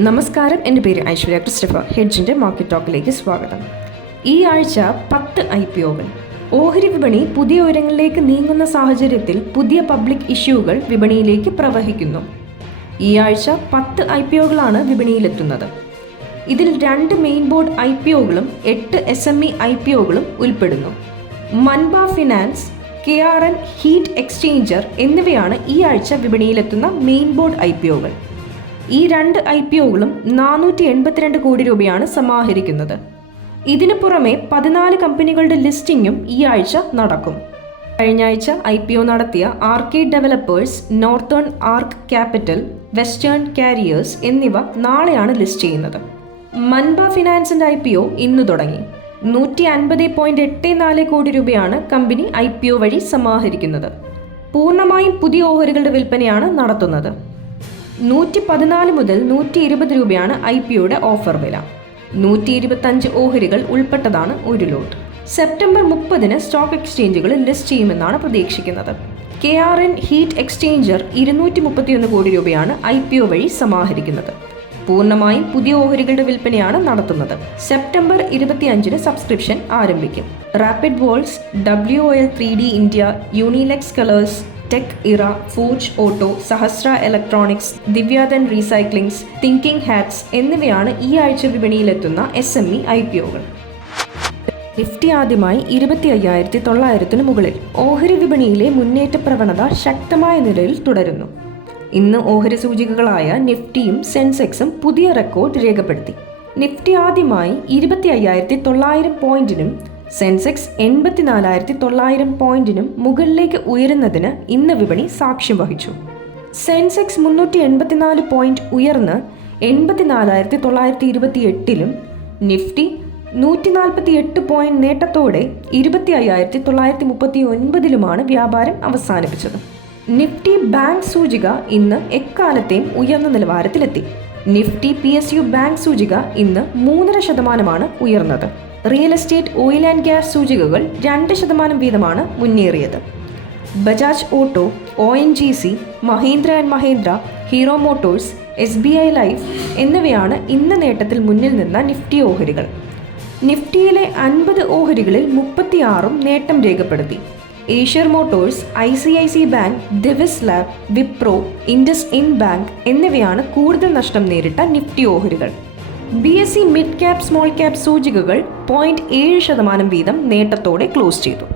നമസ്കാരം. എന്റെ പേര് ഐശ്വര്യ ക്രിസ്റ്റഫർ. ഹെഡ്ജിന്റെ മാർക്കറ്റ് ടോക്കിലേക്ക് സ്വാഗതം. ഈ ആഴ്ച പത്ത് ഐ പി ഒകൾ. ഓഹരി വിപണി പുതിയ ഉയരങ്ങളിലേക്ക് നീങ്ങുന്ന സാഹചര്യത്തിൽ പുതിയ പബ്ലിക് ഇഷ്യൂകൾ വിപണിയിലേക്ക് പ്രവഹിക്കുന്നു. ഈ ആഴ്ച പത്ത് ഐ പി ഒകളാണ് വിപണിയിലെത്തുന്നത്. ഇതിൽ രണ്ട് മെയിൻ ബോർഡ് ഐ പി ഒകളും എട്ട് S M E I P ഒകളും ഉൾപ്പെടുന്നു. Manba finance K R N heat exchanger എന്നിവയാണ് ഈ ആഴ്ച വിപണിയിലെത്തുന്ന മെയിൻ ബോർഡ് ഐ പി ഒകൾ. ഈ രണ്ട് ഐ പി ഒകളും നാനൂറ്റി എൺപത്തിരണ്ട് കോടി രൂപയാണ് സമാഹരിക്കുന്നത്. ഇതിനു പുറമെ പതിനാല് കമ്പനികളുടെ ലിസ്റ്റിംഗും ഈ ആഴ്ച നടക്കും. കഴിഞ്ഞ ആഴ്ച ഐ പി ഒ നടത്തിയ Arcade Developers Northern Arc Capital Western Carriers എന്നിവ നാളെയാണ് ലിസ്റ്റ് ചെയ്യുന്നത്. മൻബ ഫിനാൻസിന്റെ ഐ പി ഒ ഇന്ന് തുടങ്ങി. നൂറ്റി അൻപത് പോയിന്റ് എട്ട് നാല് കോടി രൂപയാണ് കമ്പനി ഐ പി ഒ വഴി സമാഹരിക്കുന്നത്. പൂർണമായും പുതിയ ഓഹരികളുടെ വിൽപ്പനയാണ് നടത്തുന്നത്. നൂറ്റി പതിനാല് മുതൽ നൂറ്റി ഇരുപത് രൂപയാണ് ഐ പിയുടെ ഓഫർ വില. നൂറ്റി ഇരുപത്തഞ്ച് ഓഹരികൾ ഉൾപ്പെട്ടതാണ് ഒരു ലോട്ട്. സെപ്റ്റംബർ മുപ്പതിന് സ്റ്റോക്ക് എക്സ്ചേഞ്ചുകളിൽ ലിസ്റ്റ് ചെയ്യുമെന്നാണ് പ്രതീക്ഷിക്കുന്നത്. K R N heat exchanger ഇരുന്നൂറ്റി മുപ്പത്തിയൊന്ന് കോടി രൂപയാണ് ഐ പി ഒ വഴി സമാഹരിക്കുന്നത്. പൂർണമായും പുതിയ ഓഹരികളുടെ വിൽപ്പനയാണ് നടത്തുന്നത്. സെപ്റ്റംബർ ഇരുപത്തിയഞ്ചിന് സബ്സ്ക്രിപ്ഷൻ ആരംഭിക്കും. Rapid valves W L three D India Unilex colours tech era forge auto Sahasra electronics Divyadhan recyclings thinking hats എന്നിവയാണ് ഈ ആഴ്ച വിപണിയിലെത്തുന്ന S M E I P ഒകൾ Nifty ആദ്യമായി ഇരുപത്തി അയ്യായിരത്തി തൊള്ളായിരത്തിന് മുകളിൽ ഓഹരി വിപണിയിലെ മുന്നേറ്റ പ്രവണത ശക്തമായ നിലയിൽ തുടരുന്നു. ഇന്ന് ഓഹരി സൂചികകളായ നിഫ്റ്റിയും സെൻസെക്സും പുതിയ റെക്കോർഡ് രേഖപ്പെടുത്തി. നിഫ്റ്റി ആദ്യമായി ഇരുപത്തി അയ്യായിരത്തി തൊള്ളായിരം പോയിന്റിനും സെൻസെക്സ് എൺപത്തിനാലായിരത്തി തൊള്ളായിരം പോയിന്റിനും മുകളിലേക്ക് ഉയരുന്നതിന് ഇന്ന് വിപണി സാക്ഷ്യം വഹിച്ചു. സെൻസെക്സ് മുന്നൂറ്റി എൺപത്തിനാല് പോയിന്റ് ഉയർന്ന് എൺപത്തിനാലായിരത്തി തൊള്ളായിരത്തി ഇരുപത്തി എട്ടിലും നിഫ്റ്റി നൂറ്റി നാൽപ്പത്തി എട്ട് പോയിന്റ് നേട്ടത്തോടെ ഇരുപത്തി അയ്യായിരത്തി തൊള്ളായിരത്തി മുപ്പത്തി ഒൻപതിലുമാണ് വ്യാപാരം അവസാനിപ്പിച്ചത്. നിഫ്റ്റി ബാങ്ക് സൂചിക ഇന്ന് എക്കാലത്തെയും ഉയർന്ന നിലവാരത്തിലെത്തി. Nifty P S U bank സൂചിക ഇന്ന് മൂന്നര ശതമാനമാണ് ഉയർന്നത്. Real estate oil and gas സൂചികകൾ രണ്ട് ശതമാനം വീതമാണ് മുന്നേറിയത്. Bajaj auto O N G C Mahindra and Mahindra Hero Motors S B I life എന്നിവയാണ് ഇന്ന് നേട്ടത്തിൽ മുന്നിൽ നിന്ന നിഫ്റ്റി ഓഹരികൾ. നിഫ്റ്റിയിലെ അൻപത് ഓഹരികളിൽ മുപ്പത്തിയാറും നേട്ടം രേഖപ്പെടുത്തി. Eicher motors I C I C bank Divis lab Wipro IndusInd bank എന്നിവയാണ് കൂടുതൽ നഷ്ടം നേരിട്ട നിഫ്റ്റി ഓഹരികൾ. B S C mid cap small cap സൂചികകൾ പോയിന്റ് ഏഴ് ശതമാനം വീതം നേട്ടത്തോടെ ക്ലോസ് ചെയ്തു.